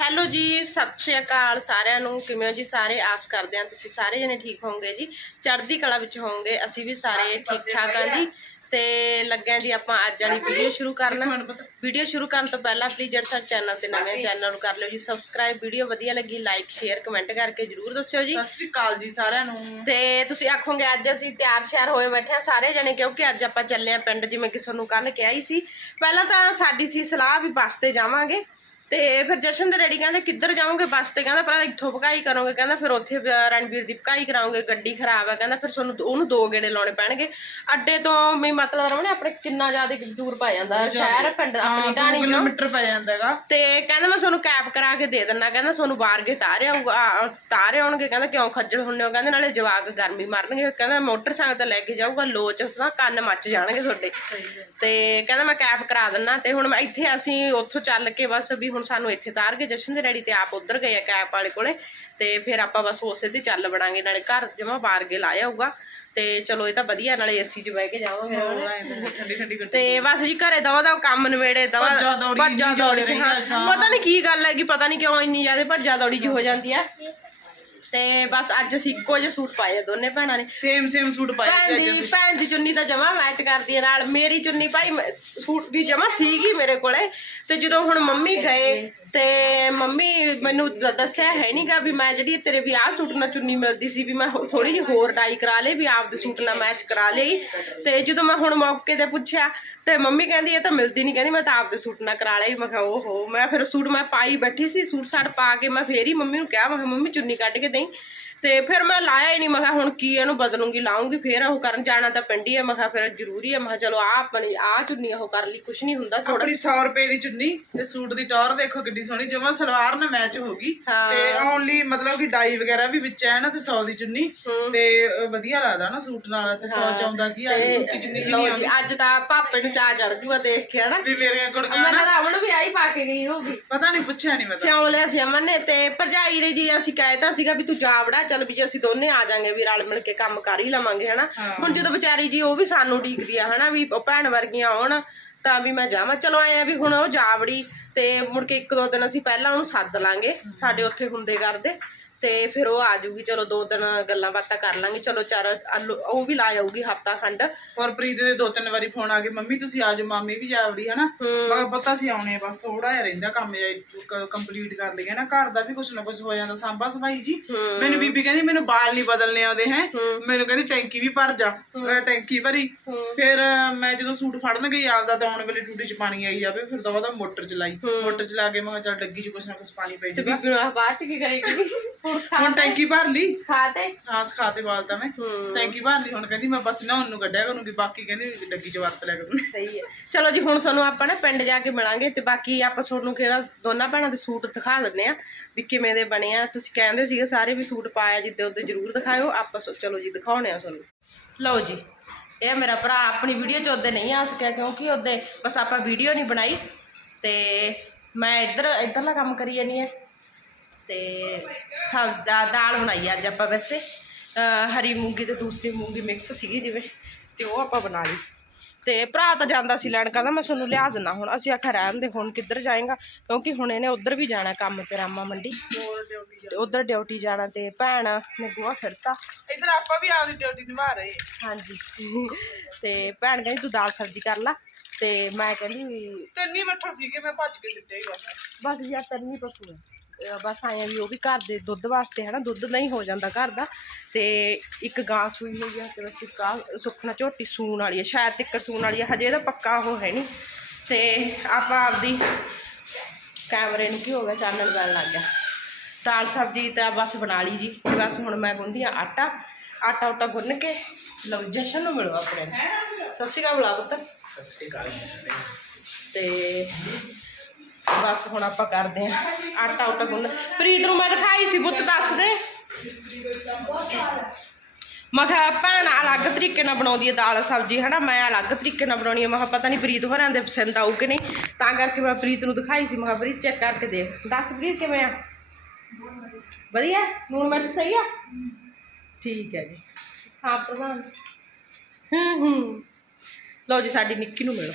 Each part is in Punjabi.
ਹੈਲੋ ਜੀ ਸਤਿ ਸ਼੍ਰੀ ਅਕਾਲ ਸਾਰਿਆਂ ਨੂੰ। ਕਿਵੇਂ ਹੋ ਜੀ ਸਾਰੇ? ਆਸ ਕਰਦੇ ਹਾਂ ਤੁਸੀਂ ਸਾਰੇ ਜਣੇ ਠੀਕ ਹੋਵੋਗੇ ਜੀ। ਚੜ੍ਹਦੀ ਕਲਾ ਵਿੱਚ ਹੋਵੋਗੇ ਅਸੀਂ ਵੀ ਸਾਰੇ ਠੀਕ ਠਾਕ ਹਾਂ ਜੀ। ਤੇ ਲੱਗਿਆ ਜੀ ਆਪਾਂ ਅੱਜ ਵਾਲੀ ਵੀਡੀਓ ਸ਼ੁਰੂ ਕਰਨ। ਵੀਡੀਓ ਸ਼ੁਰੂ ਕਰਨ ਤੋਂ ਪਹਿਲਾਂ ਪਲੀਜ਼ ਜਿਹੜਾ ਸਾਡੇ ਚੈਨਲ ਤੇ ਨਵੇਂ ਚੈਨਲ ਨੂੰ ਕਰ ਲਿਓ ਜੀ ਸਬਸਕ੍ਰਾਈਬ ਵੀਡੀਓ ਵਧੀਆ ਲੱਗੀ ਲਾਈਕ ਸ਼ੇਅਰ ਕਮੈਂਟ ਕਰਕੇ ਜਰੂਰ ਦੱਸਿਓ ਜੀ। ਸਤਿ ਸ੍ਰੀ ਅਕਾਲ ਜੀ ਸਾਰਿਆਂ ਨੂੰ। ਤੇ ਤੁਸੀਂ ਆਖੋਗੇ ਅੱਜ ਅਸੀਂ ਤਿਆਰ ਸ਼ਿਆਰ ਹੋਏ ਬੈਠੇ ਆ ਸਾਰੇ ਜਣੇ ਕਿਉਂਕਿ ਅੱਜ ਆਪਾਂ ਚੱਲੇ ਆ ਪਿੰਡ ਜਿਵੇਂ ਕਿ ਤੁਹਾਨੂੰ ਕੱਲ ਕਿਹਾ ਹੀ ਸੀ। ਪਹਿਲਾਂ ਤਾਂ ਸਾਡੀ ਸੀ ਸਲਾਹ ਵੀ ਬੱਸ ਤੇ ਜਾਵਾਂਗੇ। ਤੇ ਫਿਰ ਜਸ਼ਨ ਦੇ ਰੈਡੀ ਕਹਿੰਦੇ ਕਿੱਧਰ ਜਾਓਗੇ ਬੱਸ ਤੇ? ਕਹਿੰਦਾ ਪਰ ਇੱਥੋਂ ਭਕਾਈ ਕਰੋਗੇ। ਕਹਿੰਦਾ ਫਿਰ ਉੱਥੇ ਰਣਵੀਰ ਦੀ ਭਕਾਈ ਕਰਾਓਗੇ ਗੱਡੀ ਖਰਾਬ ਆ। ਕਹਿੰਦਾ ਫਿਰ ਤੁਹਾਨੂੰ ਉਹਨੂੰ ਦੋ ਗੇੜੇ ਲਾਉਣੇ ਪੈਣਗੇ। ਅੱਡੇ ਤੋਂ ਵੀ ਮਤਲਬ ਰਮਣੇ ਆਪਣੇ ਕਿੰਨਾ ਜ਼ਿਆਦਾ ਦੂਰ ਪੈ ਜਾਂਦਾ ਸ਼ਹਿਰ ਪਿੰਡ ਆਪਣੀ ਢਾਣੀ ਚੋਂ। ਕਿਲੋਮੀਟਰ ਪੈ ਜਾਂਦਾ ਹੈਗਾ। ਤੇ ਕਹਿੰਦਾ ਮੈਂ ਤੁਹਾਨੂੰ ਕੈਪ ਕਰਾ ਕੇ ਦੇ ਦਿੰਨਾ। ਕਹਿੰਦਾ ਤੁਹਾਨੂੰ ਬਾਹਰ ਕੇ ਤਾਰੇ ਆਊਗਾ ਤਾਰੇ ਆਉਣਗੇ। ਕਹਿੰਦਾ ਕਿਉਂ ਖੱਜਲ ਹੁੰਨੇ ਹੋ? ਕਹਿੰਦੇ ਨਾਲੇ ਜਵਾਕ ਗਰਮੀ ਮਾਰਨਗੇ। ਕਹਿੰਦਾ ਮੋਟਰਸਾਈਕਲ ਤੇ ਲੈ ਕੇ ਜਾਊਗਾ ਲੋਚ ਤਾਂ ਕੰਨ ਮੱਚ ਜਾਣਗੇ ਤੁਹਾਡੇ। ਤੇ ਕਹਿੰਦਾ ਮੈਂ ਕੈਪ ਕਰਾ ਦਿੰਨਾ ਤੇ ਹੁਣ ਮੈਂ ਇੱਥੇ ਅਸੀਂ ਉੱਥੋਂ ਚੱਲ ਕੇ ਬਸ ਵੀ ਹੁਣ ਸਾਨੂੰ ਇੱਥੇ ਤਾਰ ਕੇ ਜਸ਼ਨ ਦੇ ਡੈਡੀ ਤੇ ਆਪ ਉਧਰ ਗਏ ਆ ਕੈਪ ਵਾਲੇ ਕੋਲੇ ਤੇ ਫਿਰ ਆਪਾਂ ਬਸ ਉਸੇ ਤੇ ਚੱਲ ਬਣਾਂਗੇ ਨਾਲੇ ਘਰ ਜਮਾ ਬਾਹਰ ਕੇ ਲਾਇਆ ਆਊਗਾ ਤੇ ਚਲੋ ਇਹ ਤਾਂ ਵਧੀਆ ਨਾਲੇ ਏਸੀ 'ਚ ਬਹਿ ਕੇ ਜਾਵਾਂਗੇ ਠੰਡੀ ਠੰਡੀ ਤੇ ਬਸ ਜੀ ਘਰੇ ਦਵਾ ਦਾ ਕੰਮ ਨਵੇੜੇ ਦਵਾ ਭੱਜਾ ਦੌੜੀ। ਪਤਾ ਨਹੀਂ ਕੀ ਗੱਲ ਹੈ ਕਿ ਪਤਾ ਨਹੀਂ ਕਿਉਂ ਇੰਨੀ ਜ਼ਿਆਦਾ ਭੱਜਾ ਦੌੜੀ ਜੀ ਹੋ ਜਾਂਦੀ ਆ। ਤੇ ਬਸ ਅੱਜ ਅਸੀਂ ਇੱਕੋ ਜਿਹੇ ਸੂਟ ਪਾਏ ਆ ਦੋਨੇ ਭੈਣਾਂ ਨੇ। ਸੇਮ ਸੇਮ ਸੂਟ ਪਾਇਆ ਭੈਣ ਸੀ ਅੱਜ ਦੀ ਭੈਣ ਦੀ ਚੁੰਨੀ ਤਾਂ ਜਮਾ ਮੈਚ ਕਰਦੀ ਹੈ ਨਾਲ। ਮੇਰੀ ਚੁੰਨੀ ਭਾਈ ਮੈਂ- ਸੂਟ ਵੀ ਜਮਾ ਸੀਗੀ ਮੇਰੇ ਕੋਲੇ। ਤੇ ਜਦੋਂ ਹੁਣ ਮੰਮੀ ਗਏ ਤੇ ਮੰਮੀ ਮੈਨੂੰ ਦ- ਦੱਸਿਆ ਹੈ ਨਹੀਂਗਾ ਵੀ ਮੈਂ ਜਿਹੜੀ ਤੇਰੇ ਵੀ ਆਹ ਸੂਟ ਨਾਲ ਚੁੰਨੀ ਮਿਲਦੀ ਸੀ ਵੀ ਮੈਂ ਥੋੜੀ ਜਿਹੀ ਹੋਰ ਡਾਈ ਕਰਾ ਲਈ ਵੀ ਆਪਦੇ ਸੂਟ ਨਾਲ ਮੈਚ ਕਰਾ ਲਈ ਤੇ ਜਦੋਂ ਮੈਂ ਹੁਣ ਮੌਕੇ ਤੇ ਪੁੱਛਿਆ, ਤੇ ਮੰਮੀ ਕਹਿੰਦੀ ਇਹ ਤਾਂ ਮਿਲਦੀ ਨਹੀਂ ਕਹਿੰਦੀ ਮੈਂ ਤਾਂ ਆਪਦੇ ਸੂਟ ਨਾਲ ਕਰਾ ਲਈ ਮੈਂ ਕਿਹਾ, ਓਹੋ, ਮੈਂ ਫਿਰ ਸੂਟ ਮੈਂ ਪਾਈ ਬੈਠੀ ਸੀ, ਸੂਟ ਸਾਟ ਪਾ ਕੇ ਮੈਂ ਫੇਰ ਹੀ ਮੰਮੀ ਨੂੰ ਕਿਹਾ, ਮੈਂ ਕਿਹਾ, ਮੰਮੀ ਚੁੰਨੀ ਕੱਢ ਕੇ ਦੇਈ। ਤੇ ਫਿਰ ਮੈਂ ਲਾਇਆ ਹੀ ਨਹੀਂ ਮੈਂ ਕਿਹਾ ਹੁਣ ਕੀ ਇਹਨੂੰ ਬਦਲੂੰਗੀ ਲਾਉਂਗੀ ਫਿਰ ਉਹ ਕਰਨ ਜਾਣਾ ਤਾਂ ਪਿੰਡੀ ਹੈ ਮੈਂ ਕਿਹਾ ਫਿਰ ਜ਼ਰੂਰੀ ਹੈ ਮੈਂ ਕਿਹਾ ਚਲੋ ਆ ਆਪਣੀ ਆ ਚੁੰਨੀ ਉਹ ਕਰ ਲਈ ਕੁਛ ਨਹੀਂ ਹੁੰਦਾ ਥੋੜਾ ਆਪਣੀ 100 ਰੁਪਏ ਦੀ ਚੁੰਨੀ ਤੇ ਸੂਟ ਦੀ ਟੌਰ ਦੇਖੋ ਕਿੱਡੀ ਸੋਹਣੀ ਜਮਾ ਸਲਵਾਰ ਨਾਲ ਮੈਚ ਹੋ ਗਈ। ਤੇ ਓਨਲੀ ਮਤਲਬ ਕਿ ਡਾਈ ਵਗੈਰਾ ਵੀ ਵਿੱਚ ਹੈ ਨਾ ਤੇ 100 ਦੀ ਚੁੰਨੀ। ਤੇ ਵਧੀਆ ਲੱਗਦਾ ਨਾ ਸੂਟ ਨਾਲ ਤੇ 100 ਚ ਆਉਂਦਾ ਕੀ ਆ ਸੂਤੀ ਚੁੰਨੀ ਵੀ ਨਹੀਂ ਆਉਂਦੀ। ਅੱਜ ਤਾਂ ਪਾਪੇ ਨੂੰ ਚਾਹ ਚੜ ਜੂਆ ਦੇਖ ਕੇ ਹਨਾ? ਵੀ ਮੇਰੀਆਂ ਕੁੜੀਆਂ ਮੈਂ ਤਾਂ ਰਾਵਣ ਵੀ ਆਈ ਪਾ ਕੇ ਗਈ ਹੋਗੀ ਪਤਾ ਨਹੀਂ ਪੁੱਛਿਆ ਨਹੀਂ ਮੈਂ ਤਾਂ। ਸਿਉਂ ਲਿਆ ਸੀ ਅਮਨ ਨੇ ਤੇ ਭਰਜਾਈ ਨੇ ਜੀ ਅਸੀਂ ਕਹਿਤਾ ਸੀਗਾ ਵੀ ਤੂੰ ਜਾ ਵੜਾ ਚੱਲ ਵੀ ਜੇ ਅਸੀਂ ਦੋਨੇ ਆ ਜਾਾਂਗੇ ਵੀ ਰਲ ਮਿਲ ਕੇ ਕੰਮ ਕਰ ਹੀ ਲਵਾਂਗੇ ਹਨਾ? ਹੁਣ ਜਦੋਂ ਵਿਚਾਰੀ ਜੀ ਉਹ ਵੀ ਸਾਨੂੰ ਢੀਕਦੀ ਆ ਹਨਾ ਵੀ ਭੈਣ ਵਰਗੀਆਂ ਆਉਣ ਤਾਂ ਵੀ ਮੈਂ ਜਾਵਾਂ। ਚਲੋ ਐ ਆ ਵੀ ਹੁਣ ਉਹ ਜਾ ਵੜੀ ਤੇ ਮੁੜ ਕੇ ਇੱਕ ਦੋ ਦਿਨ ਅਸੀਂ ਪਹਿਲਾਂ ਉਹਨੂੰ ਸੱਦ ਲਾਂਗੇ ਸਾਡੇ ਉੱਥੇ ਹੁੰਦੇ ਕਰਦੇ। ਤੇ ਫਿਰ ਉਹ ਆ ਜਾਊਗੀ ਚਲੋ ਦੋ ਦਿਨ ਗੱਲਾਂ ਬਾਤਾਂ ਕਰ ਲਾਂਗੇ ਚਲੋ ਚਾਰ ਆਲੂ- ਉਹ ਵੀ ਲਾ ਆਊਗੀ ਹਫਤਾ ਖੰਡ। ਗੁਰਪ੍ਰੀਤ ਦੇ ਦੋ ਤਿੰਨ ਵਾਰੀ ਫੋਨ ਆ ਗਏ ਮੰਮੀ ਤੁਸੀਂ ਆ ਜਾਓ ਮਾਮੀ ਵੀ ਜਾਵੜੀ ਹਨਾ ਮੈਂ ਕਿਹਾ ਪਤਾ ਸੀ ਆਉਣੇ ਆ, ਬਸ ਥੋੜਾ ਜਿਹਾ ਰਹਿੰਦਾ ਕੰਮ ਜਿਹਾ ਕੰਪਲੀਟ ਕਰ ਲਈਏ ਨਾ ਘਰ ਦਾ ਵੀ ਕੁਛ ਨਾ ਕੁਛ ਹੋ ਜਾਂਦਾ ਸਾਂਭਾ ਸਫ਼ਾਈ ਜੀ। ਮੈਨੂੰ ਬੀਬੀ ਕਹਿੰਦੀ ਮੈਨੂੰ ਬਾਲ ਨਹੀਂ ਬਦਲਨੇ ਆਉਂਦੇ ਹੈ। ਮੈਨੂੰ ਕਹਿੰਦੀ ਟੈਂਕੀ ਵੀ ਭਰ ਜਾ ਮੈਂ ਟੈਂਕੀ ਭਰੀ। ਫਿਰ ਅਹ, ਮੈਂ ਜਦੋਂ ਸੂਟ ਫੜਨ ਗਈ ਆਪਦਾ ਤਾਂ ਆਉਣ ਵੇਲੇ ਟੂਟੀ 'ਚ ਪਾਣੀ ਆਈ ਜਾਵੇ ਫਿਰ ਦਵਾ ਦਾ ਮੋਟਰ ਚਲਾਈ। ਮੋਟਰ ਚਲਾ ਕੇ ਮੈਂ ਕਿਹਾ ਚੱਲ ਡੱਗੀ 'ਚ ਕੁਛ ਨਾ ਕੁਛ ਪਾਣੀ ਪੈ ਤੇ ਜਾਊਗਾ ਬੀਬੀ ਨੂੰ ਆਹ ਬਾਅਦ ਚ ਕੀ ਕਰੇਗੀ? ਹੁਣ ਹੁਣ ਟੈਂਕੀ ਭਰ ਲਈ। ਖਾਤੇ ਹਾਂ ਸਿਖਾ ਤੇ ਬਾਲਦਾ ਮੈਂ ਟੈਂਕੀ ਭਰ ਲਈ ਹੁਣ ਕਹਿੰਦੀ ਮੈਂ ਬਸ ਨੂੰ ਕੱਢਿਆ ਕਰੂੰਗੀ ਬਾਕੀ ਕਹਿੰਦੀ ਡੱਗੀ 'ਚ ਵਰਤ ਲਿਆ ਕਰੂੰਗੀ। ਸਹੀ ਹੈ। ਚਲੋ ਜੀ ਹੁਣ ਸਾਨੂੰ ਆਪਾਂ ਨਾ ਪਿੰਡ ਜਾ ਕੇ ਮਿਲਾਂਗੇ ਤੇ ਬਾਕੀ ਆਪਾਂ ਤੁਹਾਨੂੰ ਕਿਹੜਾ ਦੋਨਾਂ ਭੈਣਾਂ ਦੇ ਸੂਟ ਦਿਖਾ ਦਿੰਨੇ ਆ ਵੀ ਕਿਵੇਂ ਦੇ ਬਣੇ ਆ। ਤੁਸੀਂ ਕਹਿੰਦੇ ਸੀਗੇ ਸਾਰੇ ਵੀ ਸੂਟ ਪਾਇਆ ਜਿੱਦੇ ਉਹਦੇ ਜ਼ਰੂਰ ਦਿਖਾਇਓ। ਆਪਾਂ ਸੋ- ਚਲੋ ਜੀ ਦਿਖਾਉਣੇ ਆ ਤੁਹਾਨੂੰ। ਲਓ ਜੀ ਇਹ ਮੇਰਾ ਭਰਾ ਆਪਣੀ ਵੀਡੀਓ 'ਚ ਉਹਦੇ ਨਹੀਂ ਆ ਸਕਿਆ ਕਿਉਂਕਿ ਉਹਦੇ ਬਸ ਆਪਾਂ ਵੀਡੀਓ ਨਹੀਂ ਬਣਾਈ ਤੇ ਮੈਂ ਇੱਧਰ ਇੱਧਰਲਾ ਕੰਮ ਕਰੀ ਜਾਨੀ ਆ। ਤੇ ਸਬ ਦਾ ਦਾਲ ਬਣਾਈ ਅੱਜ ਆਪਾਂ ਵੈਸੇ। ਹਰੀ ਮੂੰਗੀ ਤੇ ਦੂਸਰੀ ਮੂੰਗੀ ਮਿਕਸ ਸੀਗੀ ਜਿਵੇਂ ਤੇ ਉਹ ਆਪਾਂ ਬਣਾ ਲਈ। ਤੇ ਭਰਾ ਤਾਂ ਜਾਂਦਾ ਸੀ ਲੈਣ ਕਹਿੰਦਾ ਮੈਂ ਤੁਹਾਨੂੰ ਲਿਆ ਦਿੰਦਾ ਹੁਣ ਅਸੀਂ ਆਖਿਆ ਰਹਿਣ ਦੇ ਹੁਣ ਕਿੱਧਰ ਜਾਏਗਾ? ਕਿਉਂਕਿ ਹੁਣ ਇਹਨੇ ਉੱਧਰ ਵੀ ਜਾਣਾ ਕੰਮ ਤੇ ਰਾਮਾ ਮੰਡੀ। ਤੇ ਉੱਧਰ ਡਿਊਟੀ ਜਾਣਾ ਤੇ ਭੈਣ ਨੇ ਗੋਹਾ ਸਿਰਤਾ ਇਧਰ ਆਪਾਂ ਵੀ ਆਪਦੀ ਡਿਊਟੀ ਨਿਭਾ ਰਹੇ ਹਾਂਜੀ। ਤੇ ਭੈਣ ਕਹਿੰਦੀ ਤੂੰ ਦਾਲ ਸਬਜ਼ੀ ਕਰ ਲਾ। ਤੇ ਮੈਂ ਕਹਿੰਦੀ ਤਿੰਨ ਮੱਠਰ ਸੀਗੇ ਮੈਂ ਭੱਜ ਕੇ ਸਿੱਟੇ ਹੀ ਬਸ। ਬਸ ਯਾਰ ਤੈਨੂੰ ਪਸੂ ਹੈ ਬਸ ਆਇਆ ਵੀ ਉਹ ਵੀ ਘਰ ਦੇ ਦੁੱਧ ਵਾਸਤੇ ਹੈ ਨਾ ਦੁੱਧ ਨਹੀਂ ਹੋ ਜਾਂਦਾ ਘਰ ਦਾ। ਤੇ ਇੱਕ ਗਾਂ ਸੂਈ ਹੋਈ ਆ ਤੇ ਬਸ ਇੱਕ ਸੁੱਖਣਾ ਝੋਟੀ ਸੂਣ ਵਾਲੀ ਹੈ ਸ਼ਾਇਦ ਤਿੱਕਰ ਸੂਣ ਵਾਲੀ ਹਜੇ ਇਹਦਾ ਪੱਕਾ ਉਹ ਹੈ ਨਹੀਂ। ਤੇ ਆਪਾਂ ਆਪਦੀ ਕੈਮਰੇ ਨੂੰ ਕੀ ਹੋ ਗਿਆ ਚਾਨਣ ਪੈਣ ਲੱਗ ਗਿਆ। ਦਾਲ ਸਬਜ਼ੀ ਤਾਂ ਬਸ ਬਣਾ ਲਈ ਜੀ। ਤੇ ਬਸ ਹੁਣ ਮੈਂ ਗੁੰਦੀ ਆ ਆਟਾ। ਆਟਾ ਉਟਾ ਗੁੰਨ ਕੇ ਲਓ ਜਸ਼ਨ ਨੂੰ ਮਿਲੋ ਆਪਣੇ। ਸਤਿ ਸ਼੍ਰੀ ਅਕਾਲ ਬੁਲਾ ਪੁੱਤਰ ਸਤਿ ਸ੍ਰੀ ਅਕਾਲ ਜੀ ਤੇ ਬਸ ਹੁਣ ਆਪਾਂ ਕਰਦੇ ਆ ਆਟਾ ਉਟਾ ਗੁੰਨ। ਪ੍ਰੀਤ ਨੂੰ ਮੈਂ ਦਿਖਾਈ ਸੀ ਪੁੱਤ, ਦੱਸ ਦੇ। ਮੈਂ ਕਿਹਾ, ਭੈਣ ਅਲੱਗ ਤਰੀਕੇ ਨਾਲ ਬਣਾਉਂਦੀ ਹੈ ਦਾਲ ਸਬਜ਼ੀ, ਹਨਾ? ਮੈਂ ਅਲੱਗ ਤਰੀਕੇ ਨਾਲ ਬਣਾਉਣੀ ਹੈ। ਮੈਂ ਕਿਹਾ, ਪਤਾ ਨਹੀਂ ਪ੍ਰੀਤ ਹੋਰਾਂ ਦੇ ਪਸੰਦ ਆਊ ਕਿ ਨਹੀਂ। ਤਾਂ ਕਰਕੇ ਮੈਂ ਪ੍ਰੀਤ ਨੂੰ ਦਿਖਾਈ ਸੀ। ਮੈਂ ਕਿਹਾ, ਪ੍ਰੀਤ ਚੈੱਕ ਕਰਕੇ ਦੇਖ। ਦੱਸ ਪ੍ਰੀਤ ਕਿਵੇਂ ਆ? ਵਧੀਆ? ਨੂਣ ਮਿਰਚ ਸਹੀ ਆ? ਠੀਕ ਹੈ ਜੀ। ਹਾਂ, ਪ੍ਰਧਾਨ। ਹੂੰ ਹੂੰ। ਲਓ ਜੀ, ਸਾਡੀ ਨਿੱਕੀ ਨੂੰ ਮਿਲੋ।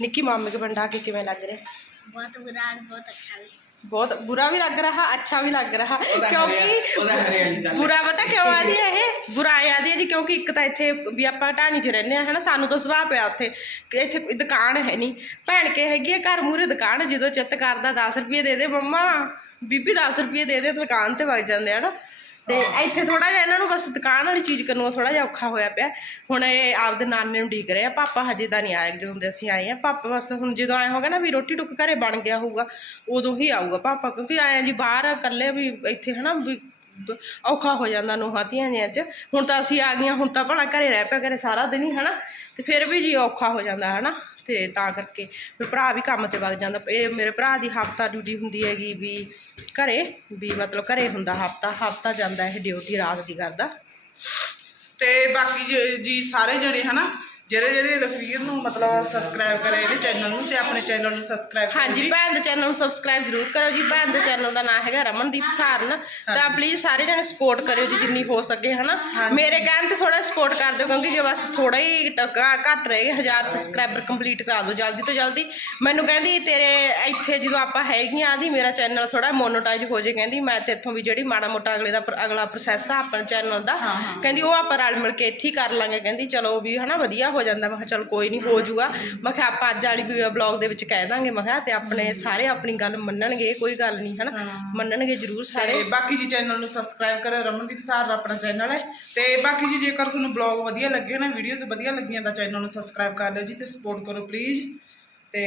ਨਿੱਕੀ ਮਾਮੇ ਕੇ ਪਿੰਡ ਕੇ ਕਿਵੇਂ ਲੱਗ ਰਿਹਾ? बहुत बुरा और बहुत अच्छा भी ਬਹੁਤ ਬੁਰਾ ਵੀ ਲੱਗ ਰਿਹਾ ਅੱਛਾ ਵੀ ਲੱਗ ਰਿਹਾ ਕਿਉਂਕਿ ਉਹਦਾ ਹਰਿਆਲੀ ਦਾ ਬੁਰਾ ਪਤਾ ਕਿਉਂ ਆਦੀ ਹੈ ਇਹ ਬੁਰਾ ਆਦੀ ਹੈ ਜੀ ਕਿਉਂਕਿ ਇੱਕ ਤਾਂ ਇੱਥੇ ਵੀ ਆਪਾਂ ਢਾਣੀ 'ਚ ਰਹਿੰਦੇ ਆ ਹਨਾ ਸਾਨੂੰ ਤਾਂ ਸੁਭਾਅ ਪਿਆ ਉੱਥੇ ਕਿ ਇੱਥੇ ਕੋਈ ਦੁਕਾਨ ਹੈ ਨਹੀਂ ਭੈਣ ਕੇ ਹੈਗੀ ਹੈ ਘਰ ਮੂਰੇ ਦੁਕਾਨ ਜਦੋਂ ਚਿੱਤ ਕਰਦਾ 10 ਰੁਪਏ ਦੇ ਦੇ ਮੰਮਾ ਬੀਬੀ 10 ਰੁਪਏ ਦੇ ਦੇ ਦੁਕਾਨ ਤੇ ਵਗ ਜਾਂਦੇ ਆ ਨਾ ਤੇ ਇੱਥੇ ਥੋੜਾ ਜਿਹਾ ਇਹਨਾਂ ਨੂੰ ਬਸ ਦੁਕਾਨ ਵਾਲੀ ਚੀਜ਼ ਕਰਨ ਨੂੰ ਥੋੜਾ ਜਿਹਾ ਔਖਾ ਹੋਇਆ ਪਿਆ। ਹੁਣ ਇਹ ਆਪਦੇ ਨਾਨੇ ਨੂੰ ਢੀਕ ਰਹੇ ਆ, ਪਾਪਾ ਹਜੇ ਤਾਂ ਨਹੀਂ ਆਏ ਜਦੋਂ ਦੇ ਅਸੀਂ ਆਏ ਆ। ਪਾਪਾ ਬਸ ਹੁਣ ਜਦੋਂ ਆਏ ਹੋਗਾ ਨਾ ਵੀ ਰੋਟੀ ਟੁੱਕ ਘਰੇ ਬਣ ਗਿਆ ਹੋਊਗਾ, ਉਦੋਂ ਹੀ ਆਊਗਾ ਪਾਪਾ, ਕਿਉਂਕਿ ਆਇਆ ਜੀ ਬਾਹਰ ਇਕੱਲੇ ਵੀ ਇੱਥੇ ਹਨਾ ਵੀ ਔਖਾ ਹੋ ਜਾਂਦਾ ਨੂੰਹਾਂ ਧੀਆਂ ਜਿਆਂ 'ਚ। ਹੁਣ ਤਾਂ ਅਸੀਂ ਆ ਗਈਆਂ, ਹੁਣ ਤਾਂ ਭਲਾ ਘਰੇ ਰਹਿ ਪਿਆ ਘਰੇ ਸਾਰਾ ਦਿਨ ਹੀ ਹਨਾ। ਤੇ ਫਿਰ ਵੀ ਜੀ ਔਖਾ ਹੋ ਜਾਂਦਾ ਹਨਾ। ਤੇ ਤਾਂ ਕਰਕੇ ਫਿਰ ਭਰਾ ਵੀ ਕੰਮ ਤੇ ਵਗ ਜਾਂਦਾ। ਇਹ ਮੇਰੇ ਭਰਾ ਦੀ ਹਫਤਾ ਡਿਊਟੀ ਹੁੰਦੀ ਹੈਗੀ ਵੀ ਘਰੇ, ਵੀ ਮਤਲਬ ਘਰੇ ਹੁੰਦਾ ਹਫਤਾ ਹਫਤਾ ਜਾਂਦਾ ਇਹ ਡਿਊਟੀ ਰਾਤ ਦੀ ਕਰਦਾ। ਤੇ ਬਾਕੀ ਜੀ- ਜੀ ਸਾਰੇ ਜਣੇ ਹਨਾ ਜਿਹੜੇ ਜਿਹੜੇ ਰਫੀਰ ਨੂੰ ਮਤਲਬ ਸਬਸਕ੍ਰਾਈਬ ਕਰੇ ਇਹਦੇ ਚੈਨਲ ਨੂੰ ਤੇ ਆਪਣੇ ਚੈਨਲ ਨੂੰ ਸਬਸਕ੍ਰਾਈਬ ਕਰੋ ਹਾਂਜੀ ਜੀ। ਭੈਣ ਦੇ ਚੈਨਲ ਨੂੰ ਸਬਸਕ੍ਰਾਈਬ ਜ਼ਰੂਰ ਕਰੋ ਜੀ। ਭੈਣ ਦੇ ਚੈਨਲ ਦਾ ਨਾਮ ਹੈਗਾ ਰਮਨਦੀਪ ਸਾਰਨ। ਤਾਂ ਪਲੀਜ਼ ਸਾਰੇ ਜਣੇ ਸਪੋਰਟ ਕਰਿਓ ਜੀ ਜਿੰਨੀ ਹੋ ਸਕੇ ਹਨਾ? ਮੇਰੇ ਕਹਿਣ ਤੇ ਥੋੜਾ ਸਪੋਰਟ ਕਰ ਦਿਓ ਕਿਉਂਕਿ ਜੇ ਬਸ ਥੋੜਾ ਹੀ ਟਕਾ ਘੱਟ ਰਹਿ ਗਏ 1000 ਸਬਸਕ੍ਰਾਈਬਰ ਕੰਪਲੀਟ ਕਰਾ ਦਿਓ ਜਲਦੀ ਤੋਂ ਜਲਦੀ। ਮੈਨੂੰ ਕਹਿੰਦੀ ਤੇਰੇ ਇੱਥੇ ਜਦੋਂ ਆਪਾਂ ਹੈਗੀਆਂ ਆਦੀ ਮੇਰਾ ਚੈਨਲ ਥੋੜਾ ਮੋਨੋਟਾਈਜ਼ ਹੋ ਜੇ ਕਹਿੰਦੀ ਮੈਂ ਤੇ ਇੱਥੋਂ ਵੀ ਜਿਹੜੀ ਮਾੜਾ ਮੋਟਾ ਅਗਲੇ ਦਾ ਪ੍ਰ- ਅਗਲਾ ਪ੍ਰੋਸੈਸ ਆ ਆਪਣੇ ਚੈਨਲ ਦਾ। ਕਹਿੰਦੀ ਉਹ ਆਪਾਂ ਰਲ ਮਿਲ ਕੇ ਇੱਥੇ ਹੀ ਕਰ ਲਾਂਗੇ। ਕਹਿੰਦੀ ਚਲੋ ਵੀ ਹਨਾ ਵਧੀਆ ਹੋ ਜਾਂਦਾ। ਮੈਂ ਕਿਹਾ ਚਲ ਕੋਈ ਨਹੀਂ ਹੋ ਜਾਊਗਾ ਮੈਂ ਕਿਹਾ ਆਪਾਂ ਅੱਜ ਵਾਲੀ ਵੀ ਬਲੌਗ ਦੇ ਵਿੱਚ ਕਹਿ ਦਾਂਗੇ। ਮੈਂ ਕਿਹਾ ਤੇ ਆਪਣੇ ਸਾਰੇ ਆਪਣੀ ਗੱਲ ਮੰਨਣਗੇ ਕੋਈ ਗੱਲ ਨਹੀਂ ਹਨਾ? ਮੰਨਣਗੇ ਜ਼ਰੂਰ ਸਾਰੇ। ਤੇ ਬਾਕੀ ਜੀ ਚੈਨਲ ਨੂੰ ਸਬਸਕ੍ਰਾਈਬ ਕਰੋ। ਰਮਨਦੀਪ ਸਾਰ ਆਪਣਾ ਚੈਨਲ ਹੈ। ਤੇ ਬਾਕੀ ਜੀ ਜੇਕਰ ਤੁਹਾਨੂੰ ਬਲੌਗ ਵਧੀਆ ਲੱਗੇ ਨਾ ਵੀਡੀਓਜ਼ ਵਧੀਆ ਲੱਗੀਆਂ ਤਾਂ ਚੈਨਲ ਨੂੰ ਸਬਸਕ੍ਰਾਈਬ ਕਰ ਲਿਓ ਜੀ ਤੇ ਸਪੋਰਟ ਕਰੋ ਪਲੀਜ਼ ਤੇ